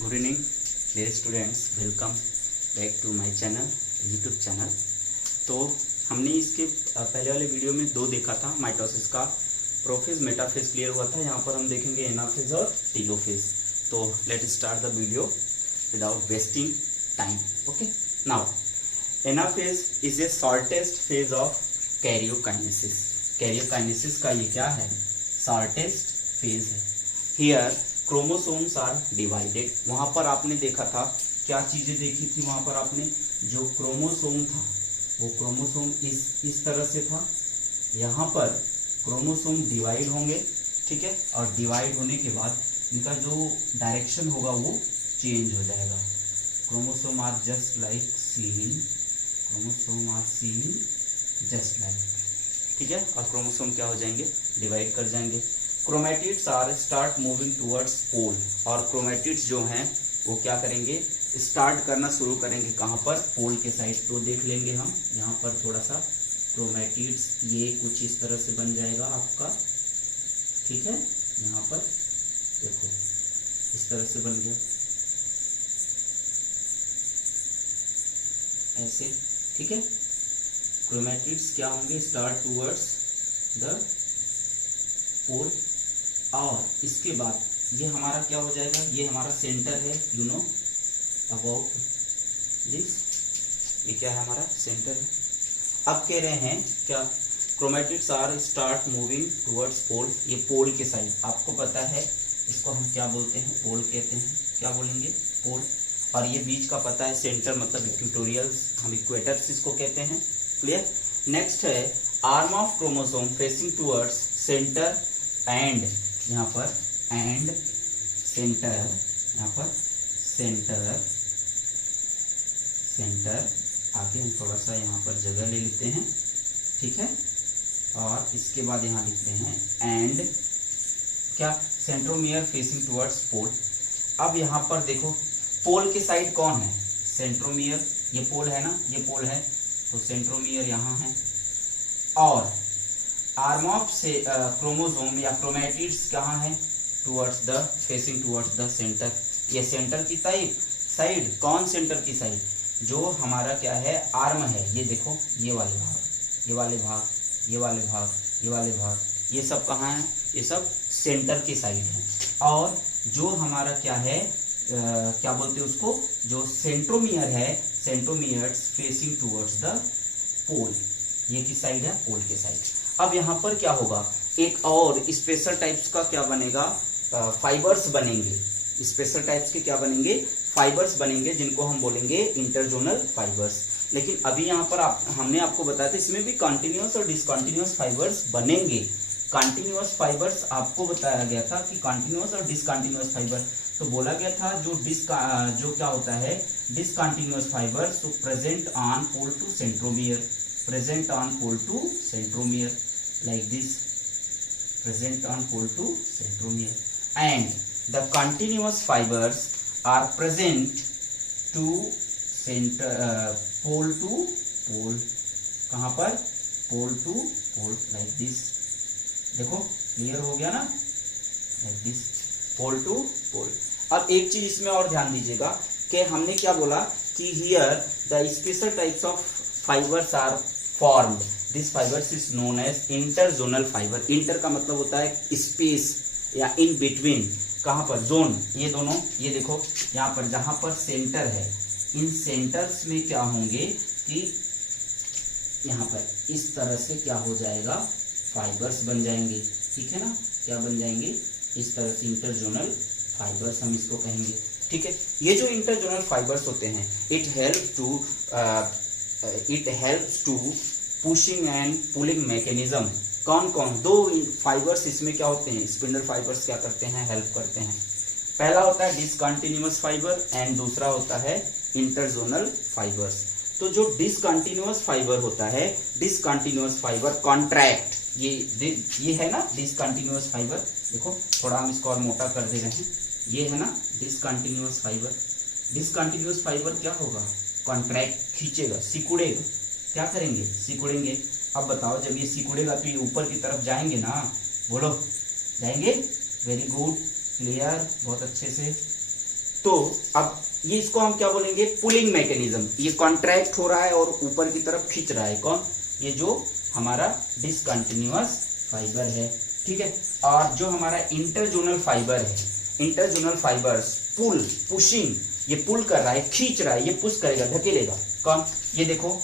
Good evening dear students, welcome back to my channel, YouTube channel. तो हमने इसके पहले वाले वीडियो में दो देखा था, माइटोसिस का प्रोफेज मेटाफेज क्लियर हुआ था। यहाँ पर हम देखेंगे एनाफेज और टीलोफेज। तो let start the video without wasting time. Okay, now anaphase is a shortest phase of karyokinesis. Karyokinesis का ये क्या है? शॉर्टेस्ट फेज है। Here chromosomes are divided. वहां पर आपने देखा था, क्या चीजें देखी थी वहां पर आपने? जो क्रोमोसोम था वो क्रोमोसोम इस तरह से था। यहाँ पर क्रोमोसोम डिवाइड होंगे, ठीक है, और डिवाइड होने के बाद इनका जो डायरेक्शन होगा वो चेंज हो जाएगा। Chromosome are just like seen, chromosome are seen just like, ठीक है, और क्रोमोसोम क्या हो जाएंगे? डिवाइड कर जाएंगे। Chromatids are start moving towards pole. और क्रोमेटिड्स जो हैं वो क्या करेंगे? स्टार्ट करना शुरू करेंगे कहाँ पर? पोल के साइड। तो देख लेंगे हम यहाँ पर थोड़ा सा क्रोमेटिड्स, ये कुछ इस तरह से बन जाएगा आपका, ठीक है। यहाँ पर देखो इस तरह से बन गया, ऐसे, ठीक है। क्रोमेटिड्स क्या होंगे? स्टार्ट टुवर्ड्स द पोल। और इसके बाद ये हमारा क्या हो जाएगा? ये हमारा सेंटर है, यू नो अबाउट दिस, ये क्या है? हमारा सेंटर है। अब कह रहे हैं क्या? Chromatids are start moving towards pole. ये पोल के साइड, आपको पता है इसको हम क्या बोलते हैं? पोल कहते हैं। क्या बोलेंगे? पोल। और ये बीच का पता है सेंटर, मतलब इक्वेटोरियल, हम इक्वेटर्स इसको कहते हैं। क्लियर? नेक्स्ट है arm of chromosome facing towards centre and, यहाँ पर एंड सेंटर, यहाँ पर सेंटर, सेंटर आगे हम थोड़ा सा यहाँ पर जगह ले लेते हैं, ठीक है। और इसके बाद यहाँ लिखते हैं एंड क्या? सेंट्रोमियर फेसिंग टुवर्ड्स पोल। अब यहाँ पर देखो पोल के साइड कौन है? सेंट्रोमियर। ये पोल है ना, ये पोल है, तो सेंट्रोमियर यहाँ है। और आर्म ऑफ से क्रोमोसोम या क्रोमेटिड्स कहाँ है? Towards the, facing towards the centre. ये सेंटर की साइड, कौन सेंटर की साइड? जो हमारा क्या है? आर्म है। ये देखो, ये वाले भाग, ये वाले भाग, ये वाले भाग, ये वाले भाग, ये सब कहाँ है? ये सब सेंटर की साइड है। और जो हमारा क्या है, क्या बोलते हैं उसको? जो सेंट्रोमियर है, सेंट्रोमियर्स फेसिंग टुवर्ड्स द पोल। ये किस साइड है? पोल के साइड। अब यहाँ पर क्या होगा? एक और स्पेशल टाइप्स का क्या बनेगा? फाइबर्स बनेंगे। स्पेशल टाइप्स के क्या बनेंगे? फाइबर्स बनेंगे, जिनको हम बोलेंगे इंटरजोनल फाइबर्स। लेकिन अभी यहाँ पर हमने आपको बताया था इसमें भी कंटिन्यूअस और डिसकंटिन्यूअस फाइबर्स बनेंगे। कंटिन्यूअस फाइबर्स आपको बताया गया था कि कंटिन्यूअस और डिसकंटिन्यूअस फाइबर। तो बोला गया था जो क्या होता है? डिसकंटिन्यूअस फाइबर्स, तो present on pole to centromere, present on pole to centromere, like this, present on pole to centromere. And the continuous fibers are present to pole to pole. कहाँ पर? pole to pole, like this. देखो clear हो गया ना? like this, pole to pole. अब एक चीज इसमें और ध्यान दीजिएगा कि हमने क्या बोला कि here the special types of fibers are formed. This fibers is known as interzonal fiber. Inter का मतलब होता है स्पेस या इन बिटवीन। कहाँ पर? जोन। ये दोनों, ये देखो यहाँ पर जहाँ पर सेंटर है, इन सेंटर्स में क्या होंगे कि यहाँ पर इस तरह से क्या हो जाएगा? फाइबर्स बन जाएंगे, ठीक है ना? क्या बन जाएंगे? इस तरह से इंटरजोनल फाइबर्स हम इसको कहेंगे, ठीक है। ये जो इंटरजोनल फाइबर्स होते हैं, it helps to pushing and pulling mechanism. कौन कौन? दो फाइबर्स इसमें क्या होते हैं? स्पिंडल फाइबर्स क्या करते हैं? हेल्प करते हैं। पहला होता है डिसकंटिन्यूअस फाइबर एंड दूसरा होता है इंटरजोनल फाइबर्स। तो जो डिसकंटिन्यूअस फाइबर होता है, डिसकंटिन्यूअस फाइबर कॉन्ट्रैक्ट, ये है ना डिसकंटिन्यूअस फाइबर। देखो थोड़ा हम इसको और मोटा कर दे रहे हैं। ये है ना डिसकंटिन्यूअस फाइबर। डिसकंटिन्यूअस फाइबर क्या होगा? कॉन्ट्रैक्ट, खींचेगा, सिकुड़ेगा। क्या करेंगे? सिकुड़ेंगे। अब बताओ, जब ये सिकुड़ेगा तो ये ऊपर की तरफ जाएंगे ना? बोलो, जाएंगे? वेरी गुड, क्लियर, बहुत अच्छे से। तो अब ये इसको हम क्या बोलेंगे, पुलिंग मैकेनिज्म। ये कॉन्ट्रैक्ट हो रहा है और ऊपर की तरफ खींच रहा है कौन, ये जो हमारा डिसकंटिन्यूअस फाइबर है, ठीक है। और जो हमारा इंटरजोनल फाइबर है, इंटरजोनल फाइबर्स पुल, पुशिंग, ये पुल कर रहा है, खींच रहा है, ये पुश करेगा, धकेलेगा कौन, ये देखो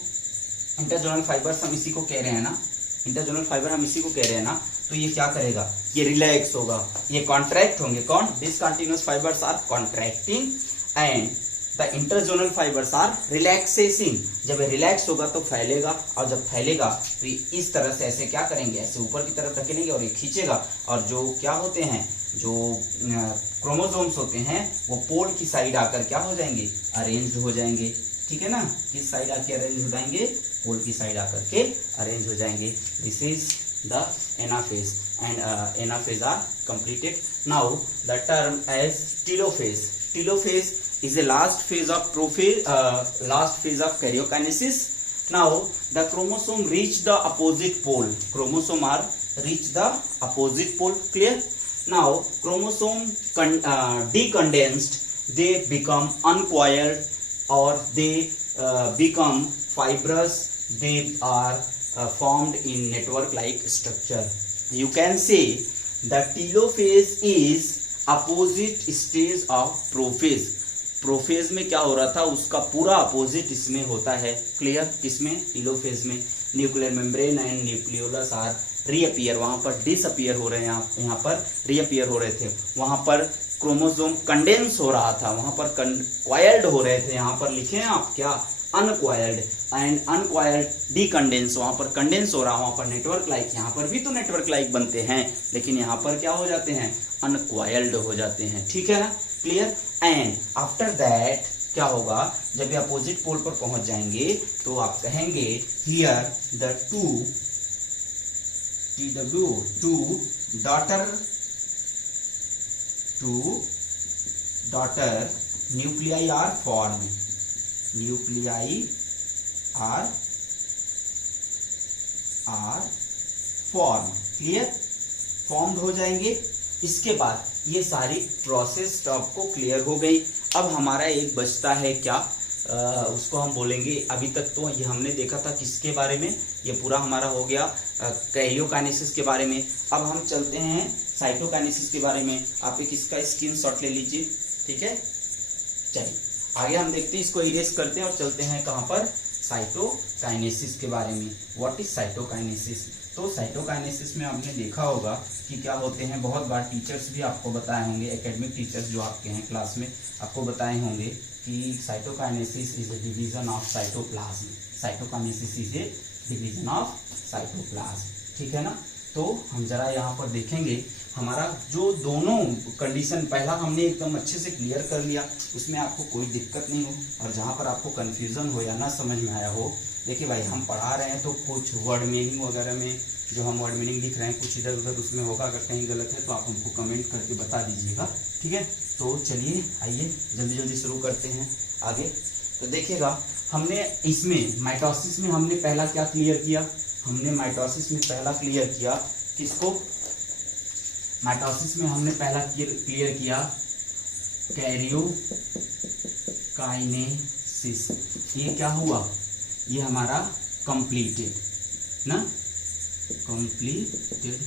इंटरजोनल फाइबर्स हम इसी को कह रहे हैं ना, इंटरजोनल फाइबर हम इसी को कह रहे हैं ना। तो ये क्या करेगा, ये रिलैक्स होगा, ये कॉन्ट्रैक्ट होंगे कौन, discontinuous fibres are contracting and the interzonal fibres are relaxing. जब ये रिलैक्स होगा तो फैलेगा, और जब फैलेगा तो ये इस तरह से ऐसे क्या करेंगे, ऐसे ऊपर की तरफ धकेलेंगे और ये खींचेगा। और जो क्या होते हैं, जो क्रोमोसोम्स होते हैं वो पोल की साइड आकर क्या हो जाएंगे, अरेंज हो जाएंगे, ठीक है ना। किस साइड आके अरेंज हो जाएंगे, पोल की साइड आकर के अरेंज हो जाएंगे। This is the anaphase and anaphase are completed. Now the term as telophase. Telophase is the last phase of karyokinesis. Now the chromosome reach the opposite pole. Chromosome are reach the opposite pole. Clear? Now chromosome decondensed, they become uncoiled or they become fibrous. They are formed in network-like structure. You can say the telophase is opposite stage of prophase. Prophase में क्या हो रहा था, उसका पूरा opposite इसमें होता है। क्लियर? किसमें, टीलोफेज में। Nuclear membrane and nucleolus are reappear, वहां पर डिसअपियर हो रहे हैं, यहाँ पर रीअपियर हो रहे थे। वहां पर क्रोमोसोम कंडेंस हो रहा था, वहां पर कॉइल्ड हो रहे थे, यहाँ पर लिखे हैं आप क्या, अनकॉइल्ड एंड अनकॉइल्ड डीकंडेंस, वहां पर कंडेंस हो रहा है, वहां पर नेटवर्क लाइक, यहाँ पर भी तो नेटवर्क लाइक बनते हैं, लेकिन यहाँ पर क्या हो जाते हैं, अनकॉइल्ड हो जाते हैं। ठीक है ना, क्लियर। एंड आफ्टर दैट क्या होगा, जब ये अपोजिट पोल पर पहुंच जाएंगे तो आप कहेंगे here the two daughter nuclei are form, nuclei are form. Clear, formed हो जाएंगे। इसके बाद ये सारी प्रोसेस आपको क्लियर हो गई। अब हमारा एक बचता है क्या, उसको हम बोलेंगे, अभी तक तो ये हमने देखा था किसके बारे में, ये पूरा हमारा हो गया कैरियोकाइनेसिस के बारे में। अब हम चलते हैं साइटोकाइनेसिस के बारे में। आप एक इसका स्क्रीनशॉट ले लीजिए, ठीक है। चलिए आगे हम देखते हैं, इसको इरेज करते हैं और चलते हैं कहाँ पर, साइटोकाइनेसिस के बारे में। What is cytokinesis? तो साइटोकाइनेसिस में आपने देखा होगा कि क्या होते हैं, बहुत बार टीचर्स भी आपको बताए होंगे, एकेडमिक टीचर्स जो आपके हैं क्लास में आपको बताए होंगे कि cytokinesis is A division of cytoplasm. Cytokinesis is A division of cytoplasm, ठीक है ना। तो हम जरा यहाँ पर देखेंगे हमारा जो दोनों कंडीशन, पहला हमने एकदम अच्छे से क्लियर कर लिया, उसमें आपको कोई दिक्कत नहीं हो। और जहाँ पर आपको कन्फ्यूज़न हो या ना समझ में आया हो, देखिए भाई हम पढ़ा रहे हैं तो कुछ वर्ड मीनिंग वगैरह में जो हम वर्ड मीनिंग लिख रहे हैं कुछ इधर उधर उसमें होगा, अगर कहीं गलत है तो आप हमको कमेंट करके बता दीजिएगा, ठीक है। तो चलिए आइए जल्दी जल्दी शुरू करते हैं आगे। तो देखिएगा हमने इसमें माइटोसिस में हमने पहला क्या क्लियर किया, हमने माइटोसिस में पहला क्लियर किया किसको, माइटोसिस में हमने पहला क्लियर किया कैरियोकाइनेसिस। ये क्या हुआ, ये हमारा कंप्लीटेड ना, कंप्लीटेड,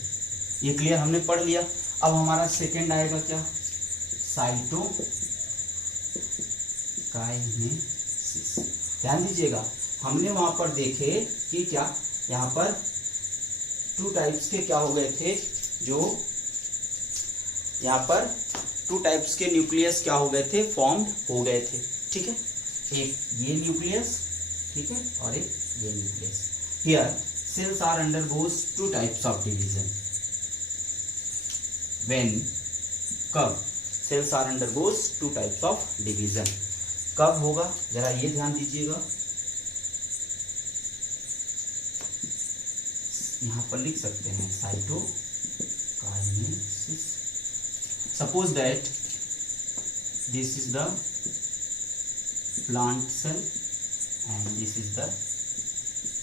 ये क्लियर हमने पढ़ लिया। अब हमारा सेकंड आएगा क्या, साइटोकाइनेसिस। ध्यान दीजिएगा, हमने वहां पर देखे कि क्या यहाँ पर टू टाइप्स के क्या हो गए थे, जो यहाँ पर टू टाइप्स के न्यूक्लियस क्या हो गए थे, फॉर्म्ड हो गए थे, ठीक है। एक ये न्यूक्लियस, ठीक है, और एक ये nucleus. Here cells are undergoes two types of division. When, कब, cells are undergoes two types of division, कब होगा, जरा ये ध्यान दीजिएगा। यहां पर लिख सकते हैं cytokinesis. Suppose that this is the plant cell and this is the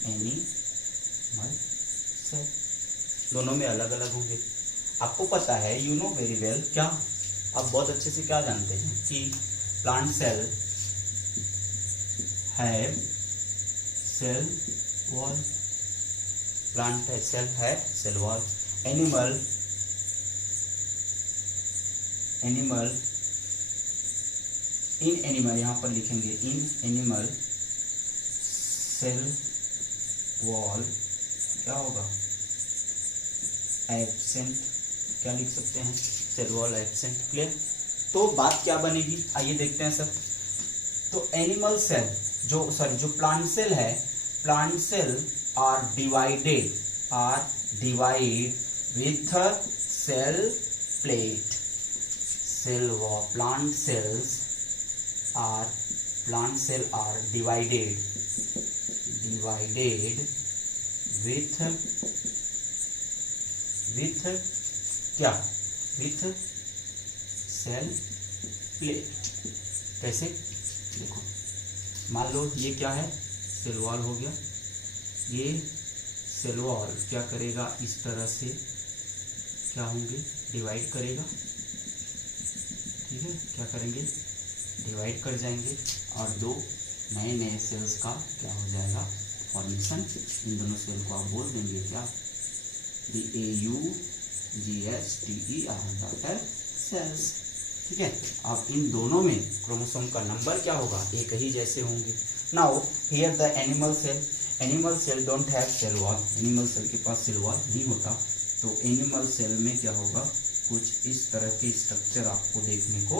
animal cell, दोनों में अलग अलग होंगे। आपको पता है, यू नो वेरी वेल, क्या आप बहुत अच्छे से क्या जानते हैं कि plant cell have cell wall, plant cell है cell wall. Animal in animal, यहाँ पर लिखेंगे इन एनिमल सेल वॉल क्या होगा, एब्सेंट। क्या लिख सकते हैं, सेल वॉल एब्सेंट। क्लियर। तो बात क्या बनेगी, आइए देखते हैं सर। तो एनिमल सेल जो प्लांट सेल है, plant cell are divide with cell plate. Cell wall, plant cell are divided with क्या, विथ सेल प्लेट। कैसे, देखो मान लो ये क्या है, सेल वॉल हो गया। ये सेल वॉल क्या करेगा, इस तरह से क्या होंगे, डिवाइड करेगा। ठीक है, क्या करेंगे, डिवाइड कर जाएंगे और दो नए सेल्स का क्या हो जाएगा, फॉर्मेशन। इन दोनों सेल को आप बोल देंगे क्या, DAUGSTER सेल्स। ठीक है, अब इन दोनों में क्रोमोसोम का नंबर क्या होगा, एक ही जैसे होंगे। Now here the animal cell don't have cell wall. Animal cell के पास सेल वॉल नहीं होता, तो एनिमल सेल में क्या होगा, कुछ इस तरह की स्ट्रक्चर आपको देखने को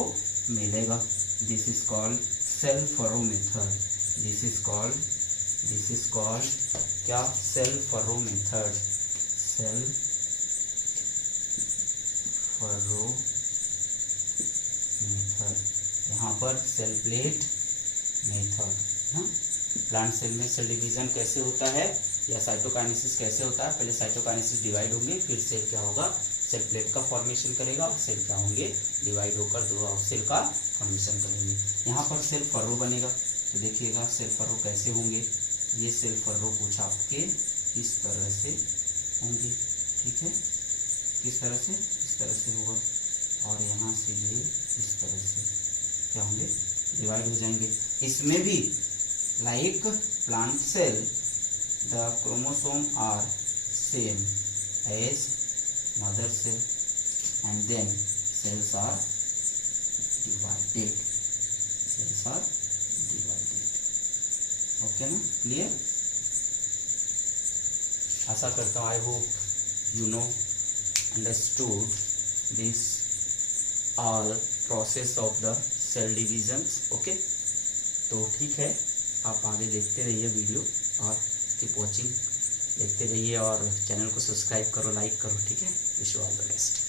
मिलेगा। This is called cell furrow method. This is called क्या, cell furrow method. Cell furrow method, यहाँ पर cell plate method. Plant cell में सेल डिवीजन कैसे होता है या साइटोकाइनेसिस कैसे होता है, पहले साइटोकाइनेसिस डिवाइड होंगे, फिर सेल क्या होगा, सेल प्लेट का फॉर्मेशन करेगा, सेल क्या होंगे, डिवाइड होकर दो सेल का फॉर्मेशन करेंगे। यहाँ पर सेल फर्रो बनेगा, तो देखिएगा सेल फर्रो कैसे होंगे। ये सेल फर्रो कुछ आपके इस तरह से होंगे। ठीक है, किस तरह से, इस तरह से होगा, और यहाँ से ये इस तरह से क्या होंगे, डिवाइड हो जाएंगे। इसमें भी like plant cell the chromosome are same as mother cell and then cells are divided. Okay ना, clear? आशा करता हूँ, I hope you know understood this all process of the cell divisions. Okay, तो ठीक है, आप आगे देखते रहिए वीडियो और कीप वॉचिंग, देखते रहिए और चैनल को सब्सक्राइब करो, लाइक करो। ठीक है, wish you all the best.